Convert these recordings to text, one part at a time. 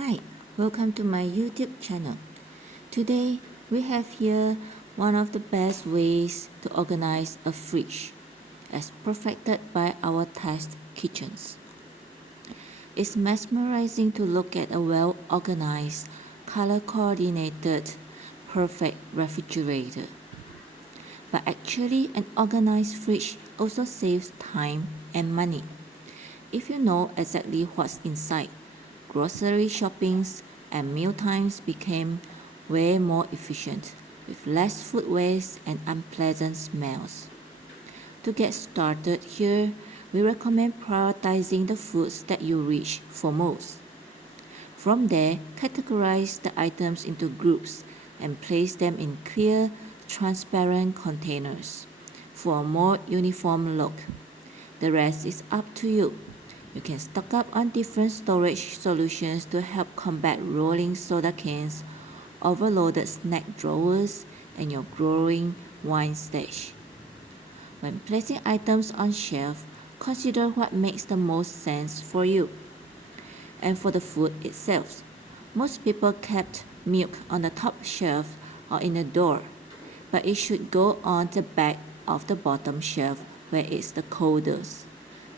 Hi, welcome to my YouTube channel. Today we have here one of the best ways to organize a fridge as perfected by our test kitchens. It's mesmerizing to look at a well-organized, color-coordinated, perfect refrigerator. But actually an organized fridge also saves time and money. If you know exactly what's inside, grocery shoppings and meal times became way more efficient, with less food waste and unpleasant smells. To get started here, we recommend prioritizing the foods that you reach for most. From there, categorize the items into groups and place them in clear, transparent containers for a more uniform look. The rest is up to you. You can stock up on different storage solutions to help combat rolling soda cans, overloaded snack drawers, and your growing wine stash. When placing items on shelf, consider what makes the most sense for you. And for the food itself, most people kept milk on the top shelf or in the door, but it should go on the back of the bottom shelf where it's the coldest.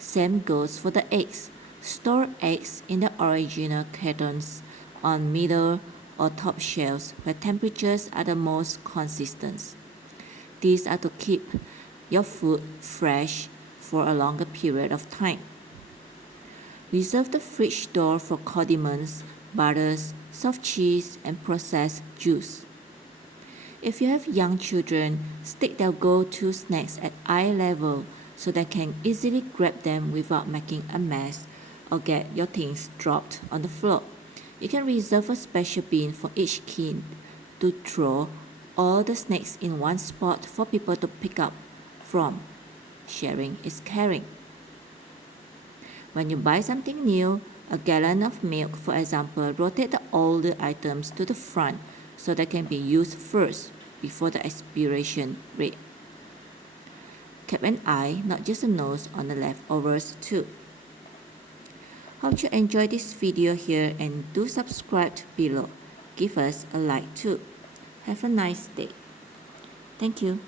Same goes for the eggs. Store eggs in the original cartons on middle or top shelves where temperatures are the most consistent. These are to keep your food fresh for a longer period of time. Reserve the fridge door for condiments, butters, soft cheese, and processed juice. If you have young children, stick their go-to snacks at eye level so they can easily grab them without making a mess or get your things dropped on the floor. You can reserve a special bin for each kid to throw all the snacks in one spot for people to pick up from. Sharing is caring. When you buy something new, a gallon of milk, for example, rotate the older items to the front so they can be used first before the expiration date. Keep an eye, not just a nose, on the leftovers too. Hope you enjoyed this video here and do subscribe below. Give us a like too. Have a nice day. Thank you.